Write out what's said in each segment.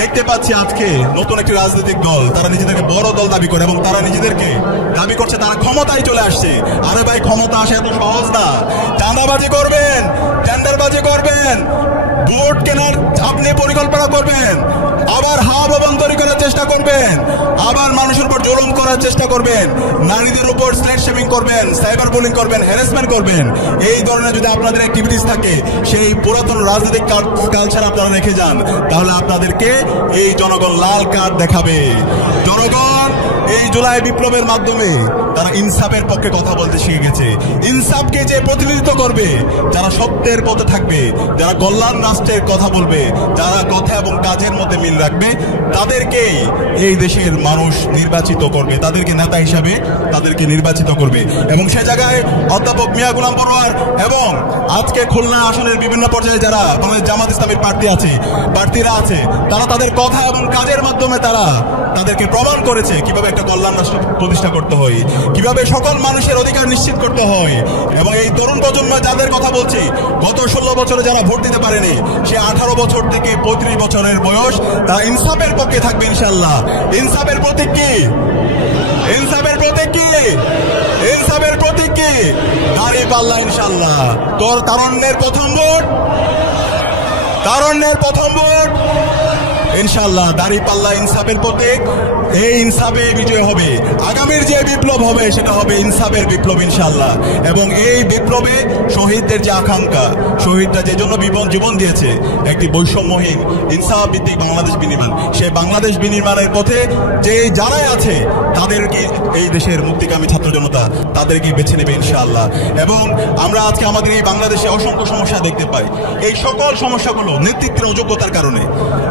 দেখতে পাচ্ছি আজকে নতুন একটি রাজনৈতিক দল, তারা নিজেদেরকে বড় দল দাবি করে এবং তারা নিজেদেরকে দাবি করছে তারা ক্ষমতায় চলে আসছে। আরে ভাই, ক্ষমতা আসা এত সহজ না। চাঁদাবাজি করবেন, টেন্ডারবাজি করবেন, ভোট কেনার আপনি পরিকল্পনা করবেন, আবার হাওয়া ভবন তৈরি করার চেষ্টা করবেন, আবার মানুষের উপর জুলুম করার চেষ্টা করবেন, নারীদের উপর স্লেট শেমিং করবেন, সাইবার বুলিং করবেন, হ্যারাসমেন্ট করবেন। এই ধরনের যদি আপনাদের অ্যাক্টিভিটিস থাকে, সেই পুরাতন রাজনৈতিক কালচার আপনারা রেখে যান, তাহলে আপনাদেরকে এই জনগণ লাল কার্ড দেখাবে। জনগণ এই জুলাই বিপ্লবের মাধ্যমে তারা ইনসাফের পক্ষে কথা বলতে শিখে গেছে। ইনসাফকে যে প্রতিনিধিত্ব করবে, যারা সত্যের পথে থাকবে, যারা কল্যাণ রাষ্ট্রের কথা বলবে, যারা কথা এবং কাজের মধ্যে মিল রাখবে, তাদেরকেই এই দেশের মানুষ নির্বাচিত করবে, তাদেরকে নেতা হিসাবে তাদেরকে নির্বাচিত করবে। এবং সে জায়গায় অধ্যাপক মিয়া গোলাম পরোয়ার এবং আজকে খুলনা আসনের বিভিন্ন পর্যায়ে যারা বাংলাদেশ জামাত ইসলামীর প্রার্থীরা আছে, তারা তাদের কথা এবং কাজের মাধ্যমে তারা তাদেরকে প্রমাণ করেছে কিভাবে একটা কল্যাণ রাষ্ট্র প্রতিষ্ঠা করতে হয়, কিভাবে সকল মানুষের অধিকার নিশ্চিত করতে হয়। এবং এই তরুণ প্রজন্ম যাদের কথা বলছি, গত 16 বছরে যারা ভোট দিতে পারেনি, সে 18 বছর থেকে 35 বছরের বয়স, তারা ইনসাফের পক্ষে থাকবে ইনশাআল্লাহ। ইনসাফের প্রতীক কি? ইনসাফের প্রতীক কি? ইনসাফের প্রতীক কি? দাঁড়িপাল্লা ইনশাআল্লাহ। তোর তারুণ্যের প্রথম ভোট, তারুণ্যের প্রথম ভোট ইনশাআল্লাহ দাঁড়িপাল্লা ইনসাফের প্রতীক। এই ইনসাফে বিজয় হবে। আগামীর যে বিপ্লব হবে সেটা হবে ইনসাফের বিপ্লব ইনশাআল্লাহ। এবং এই বিপ্লবে শহীদদের যে আকাঙ্ক্ষা, শহীদরা যে জন্য জীবন দিয়েছে, একটি বৈষম্যহীন ইনসাফ ভিত্তিক বাংলাদেশ বিনির্মাণ, সেই বাংলাদেশ বিনির্মাণের পথে যে যারাই আছে তাদেরকে এই দেশের মুক্তিকামী ছাত্র জনতা তাদেরকে বেছে নেবে ইনশাআল্লাহ। এবং আমরা আজকে আমাদের এই বাংলাদেশে অসংখ্য সমস্যা দেখতে পাই। এই সকল সমস্যাগুলো নেতৃত্বের অযোগ্যতার কারণে,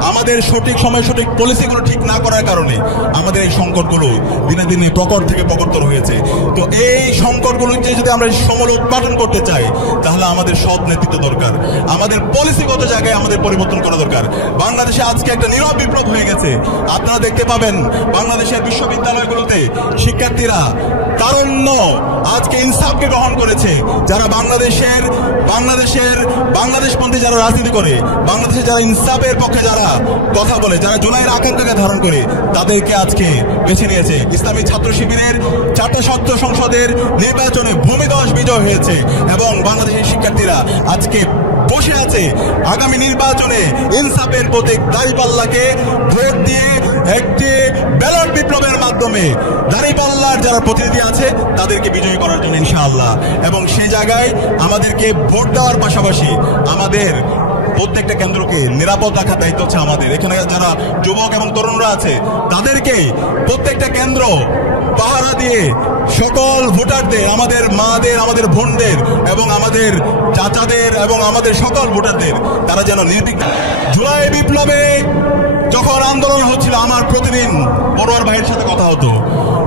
আমাদের সঠিক সময় সঠিক পলিসিগুলো ঠিক না করার কারণে আমাদের এই সংকটগুলো দিনে দিনে প্রকট থেকে প্রকটতর হয়েছে। তো এই সংকটগুলোকে যদি আমরা সমূলে উৎপাদন করতে চাই, তাহলে আমাদের সৎ নেতৃত্ব দরকার, আমাদের পলিসিগত জায়গায় আমাদের পরিবর্তন করা দরকার। বাংলাদেশে আজকে একটা নীরব বিপ্লব হয়ে গেছে। আপনারা দেখতে পাবেন বাংলাদেশের বিশ্ববিদ্যালয়গুলোতে শিক্ষার্থীরা তারুণ্য আজকে ইনসাফকে গ্রহণ করেছে। যারা বাংলাদেশপন্থী যারা রাজনীতি করে, বাংলাদেশে যারা ইনসাফের পক্ষে যারা কথা বলে, যারা জুলাইয়ের আকাঙ্ক্ষাকে ধারণ করে, তাদেরকে আজকে বেছে নিয়েছে। ইসলামী ছাত্র শিবিরের 4টা ছাত্র সংসদের নির্বাচনে ভূমিধস বিজয় হয়েছে এবং বাংলাদেশের শিক্ষার্থীরা আজকে বসে আছে আগামী নির্বাচনে ইনসাফের প্রতীক দাঁড়িপাল্লাকে ভোট দিয়ে একটি ব্যালট বিপ্লবের মাধ্যমে দাঁড়িপাল্লার যারা প্রতিনিধি আছে তাদেরকে বিজয়ী করার জন্য ইনশাআল্লাহ। এবং সেই জায়গায় আমাদেরকে ভোট দেওয়ার পাশাপাশি আমাদের প্রত্যেকটা কেন্দ্রকে নিরাপদ রাখার দায়িত্ব হচ্ছে আমাদের। এখানে যারা যুবক এবং তরুণরা আছে তাদেরকে প্রত্যেকটা কেন্দ্র পাহারা দিয়ে সকল ভোটারদের, আমাদের মাদের, আমাদের বোনদের এবং আমাদের চাচাদের এবং আমাদের সকল ভোটারদের তারা যেন নির্বিঘ্নে। জুলাই বিপ্লবে যখন আন্দোলন হচ্ছিল, আমার প্রতিদিন পরোয়ার ভাইয়ের সাথে কথা হতো।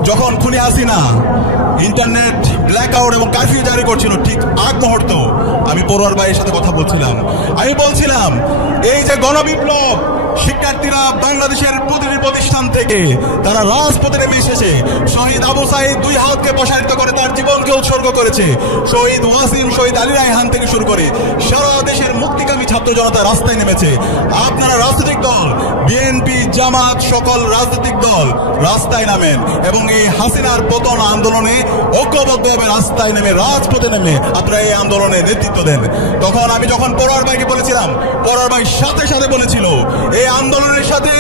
যখন খুনি হাসিনা ইন্টারনেট ব্ল্যাক আউট এবং কারফিউ জারি করছিল, ঠিক আগ মুহূর্ত আমি পরোয়ার ভাইয়ের সাথে কথা বলছিলাম। আমি বলছিলাম এই যে গণবিপ্লব, শিক্ষার্থীরা বাংলাদেশের প্রতিটি প্রতিষ্ঠান থেকে তারা রাজপথে নেমে এসেছে। শহীদ আবু সাইদ 2 হাতকে প্রসারিত করে তার জীবনকে উৎসর্গ করেছে। শহীদ ওয়াসিম, শহীদ আলী রায়হান থেকে শুরু করে সারা দেশের মুক্তিকামী ছাত্র জনতা রাস্তায় নেমেছে। আপনারা রাজনৈতিক দল, বিএনপি, জামাত, সকল রাজনৈতিক দল রাস্তায় নামেন এবং এই হাসিনার পতন আন্দোলনে ঐক্যবদ্ধভাবে রাস্তায় নেমে, রাজপথে নেমে আপনারা এই আন্দোলনে নেতৃত্ব দেন। তখন আমি যখন পরোয়ার ভাইকে বলেছিলাম, পরোয়ার ভাই সাথে সাথে বলেছিল এই আন্দোলনের সাথে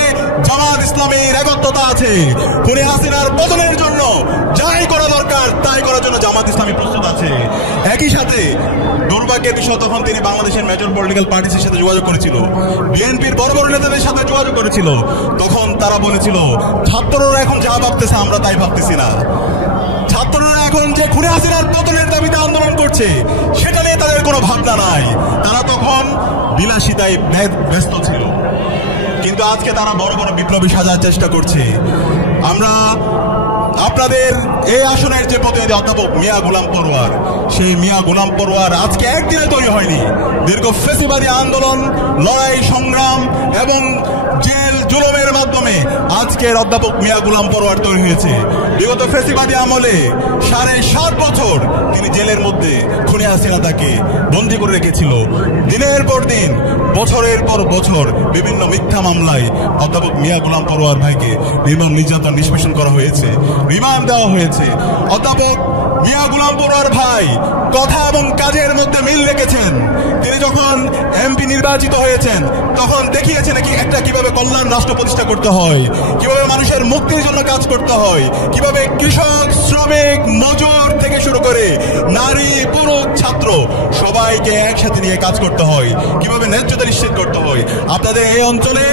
জামাত ইসলামীর একত্রতা আছে। খুনি হাসিনার পতনের জন্য যাই করা দরকার তাই করার জন্য জামাত ইসলামী প্রস্তুত আছে। একই সাথে দুর্ভাগ্যের বিষয়, তখন তিনি বাংলাদেশের মেজর পলিটিক্যাল পার্টির সাথে যোগাযোগ করেছিল, বিএনপির বড় বড় নেতাদের সাথে যোগাযোগ করেছিল। তখন তারা বলেছিল ছাত্ররা এখন যা ভাবতেছে আমরা তাই ভাবতেছি না। ছাত্ররা এখন যে খুনি হাসিনার পতনের দাবিতে আন্দোলন করছে সেটা নিয়ে তাদের কোনো ভাবনা নাই। তারা তখন বিলাসিতায় ব্যস্ত ছিল। কিন্তু আজকে তারা বড় বড় বিপ্লবী সাজার চেষ্টা করছে। আমরা আপনাদের এই আসনের যে প্রতিনিধি অধ্যাপক মিয়া গোলাম পরোয়ার, সেই মিয়া গোলাম পরোয়ার আজকে একদিনে তৈরি হয়নি। দীর্ঘ ফেসিবাদী আন্দোলন, লড়াই, সংগ্রাম এবং জেল জুলুমের মাধ্যমে আজকে আজকের অধ্যাপক মিয়া গোলাম পরোয়ার তৈরি হয়েছে। বিগত ফ্যাসিবাদী আমলে 7.5 বছর তিনি জেলের মধ্যে খুনি হাসিনা তাকে বন্দী করে রেখেছিল। দিনের পর দিন, বছরের পর বছর বিভিন্ন মিথ্যা মামলায় অধ্যাপক মিয়া গোলাম পরোয়ার ভাইকে নির্মম নির্যাতন নিষ্পেষণ করা হয়েছে, রিমান্ড দেওয়া হয়েছে। অধ্যাপক মিয়া গোলাম পরোয়ার ভাই কথা এবং কাজের মধ্যে মিল রেখেছেন। তিনি যখন এমপি নির্বাচিত হয়েছেন তখন দেখিয়েছেন একটা কিভাবে কল্যাণ রাষ্ট্র প্রতিষ্ঠা করতে হয়, কিভাবে মানুষের মুক্তির জন্য কাজ করতে হয়, কিভাবে কৃষক, শ্রমিক, মজুর থেকে শুরু করে নারী, পুরুষ, ছাত্র সবাইকে একসাথে নিয়ে কাজ করতে হয়, কিভাবে ন্যায্যতা নিশ্চিত করতে হয়। আপনাদের এই অঞ্চলে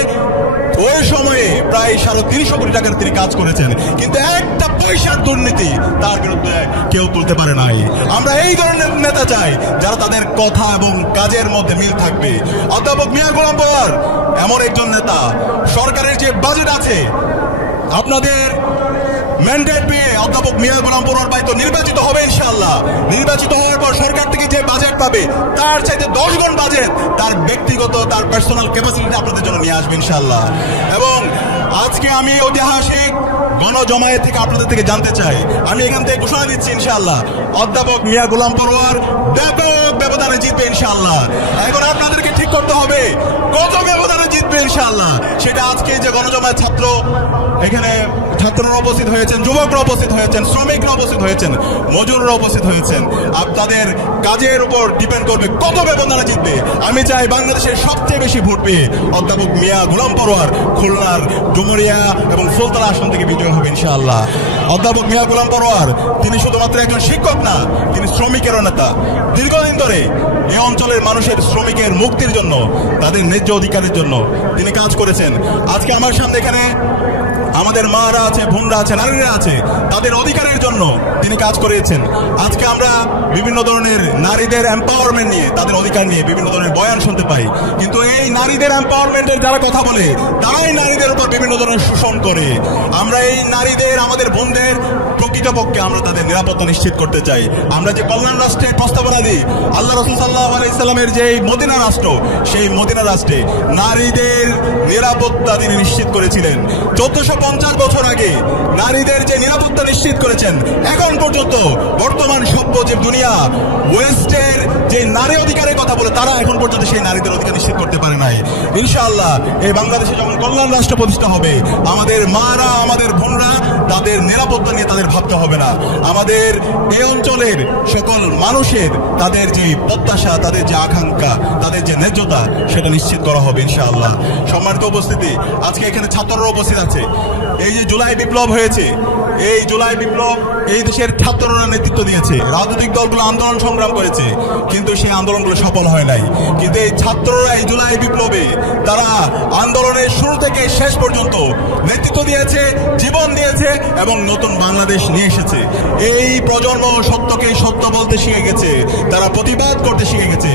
ওই সময়ে প্রায় 350 কোটি টাকার তিনি কাজ করেছেন, কিন্তু একটা পয়সার দুর্নীতি তার বিরুদ্ধে কেউ তুলতে পারে নাই। আমরা এই ধরনের নেতা চাই যারা তাদের কথা এবং কাজের মধ্যে মিল থাকবে। অধ্যাপক মিয়া গোলাম পরোয়ার এমন একজন নেতা, সরকারের যে বাজেট আছে, আপনাদের ম্যান্ডেট পেয়ে অধ্যাপক মিয়া গোলাম পরোয়ার ভাই তো নির্বাচিত হবে ইনশাআল্লাহ। নির্বাচিত হওয়ার পর সরকার থেকে যে বাজেট পাবে তার চাইতে 10 গুণ বাজেট তার ব্যক্তিগত, তার পার্সোনাল ক্যাপাসিটি আপনাদের জন্য নিয়ে আসবে ইনশাআল্লাহ। এবং আজকে আমি ঐতিহাসিক গণজমায়েত থেকে আপনাদের থেকে জানতে চাই, আমি এখান থেকে ঘোষণা দিচ্ছি ইনশাআল্লাহ অধ্যাপক মিয়া গোলাম পরোয়ার ব্যাপক ব্যবধানে জিতবে ইনশাআল্লাহ। এখন আপনাদেরকে ঠিক করতে হবে কত ব্যবধানে জিতবে ইনশাআল্লাহ। সেটা আজকে যে গণজমায়েত ছাত্র, এখানে ছাত্ররা উপস্থিত হয়েছেন, যুবকরা উপস্থিত হয়েছেন, শ্রমিকরা উপস্থিত হয়েছেন, মজুররা উপস্থিত হয়েছেন। আপনাদের কাজের উপর ডিপেন্ড করবে কত ব্যবধানে জিতবে। আমি চাই বাংলাদেশের সবচেয়ে বেশি ভোট পেয়ে অধ্যাপক মিয়া গোলাম পরোয়ার খুলনার ডুমুরিয়া এবং ফুলতলা আসন থেকে বিজয় হবে ইনশাআল্লাহ। অধ্যাপক মিয়া গোলাম পরোয়ার তিনি শুধুমাত্র একজন শিক্ষক না, তিনি শ্রমিকেরও নেতা। দীর্ঘদিন ধরে এই অঞ্চলের মানুষের, শ্রমিকের মুক্তির জন্য, তাদের ন্যায্য অধিকারের জন্য তিনি কাজ করেছেন। আজকে আমার সামনে এখানে আমাদের মারা আছে, বোনরা আছে, নারীরা আছে, তাদের অধিকারের জন্য তিনি কাজ করেছেন। আজকে আমরা বিভিন্ন ধরনের নারীদের এম্পাওয়ারমেন্ট নিয়ে, তাদের অধিকার নিয়ে বিভিন্ন ধরনের বয়ান শুনতে পাই, কিন্তু এই নারীদের এম্পাওয়ারমেন্টের যারা কথা বলে তারাই নারীদের উপর বিভিন্ন ধরনের শোষণ করে। আমরা এই নারীদের, আমাদের বোনদের প্রকৃতপক্ষে আমরা তাদের নিরাপত্তা নিশ্চিত করতে চাই। আমরা যে কল্যাণ রাষ্ট্রের প্রস্তাবনা দিই, আল্লাহ রাসূল সাল্লাল্লাহু আলাইহি সাল্লামের যে মদিনা রাষ্ট্র, সেই মদিনা রাষ্ট্রে নারীদের নিরাপত্তা তিনি নিশ্চিত করেছিলেন। 1450 বছর আগে নারীদের যে নিরাপত্তা নিশ্চিত করেছেন, এখন পর্যন্ত বর্তমান সভ্য যে দুনিয়া, ওয়েস্টের যে নারী অধিকারের কথা বলে, তারা এখন পর্যন্ত সেই নারীদের অধিকার নিশ্চিত করতে পারে নাই। ইনশাআল্লাহ এই বাংলাদেশে যখন কল্যাণ রাষ্ট্র প্রতিষ্ঠা হবে, আমাদের মারা, আমাদের বোনরা, তাদের নিরাপত্তা নিয়ে তাদের ভাবতে হবে না। আমাদের এই অঞ্চলের সকল মানুষের তাদের যে প্রত্যাশা, তাদের যে আকাঙ্ক্ষা, তাদের যে ন্যায্যতা, সেটা নিশ্চিত করা হবে ইনশাআল্লাহ। সম্মানিত উপস্থিতি, আজকে এখানে ছাত্ররা উপস্থিত আছে। এই যে জুলাই বিপ্লব হয়েছে, এই জুলাই বিপ্লব এই দেশের ছাত্ররা নেতৃত্ব দিয়েছে, রাজনৈতিক দলগুলো আন্দোলন সংগ্রাম করেছে, কিন্তু সেই আন্দোলনগুলো সফল হয় নাই। কিন্তু এই ছাত্ররা এই জুলাই বিপ্লবে তারা আন্দোলনের শুরু থেকে শেষ পর্যন্ত নেতৃত্ব দিয়েছে, জীবন দিয়েছে এবং নতুন বাংলাদেশ নিয়ে এসেছে। এই প্রজন্ম সত্যকে সত্য বলতে শিখে গেছে, তারা প্রতিবাদ করতে শিখে গেছে।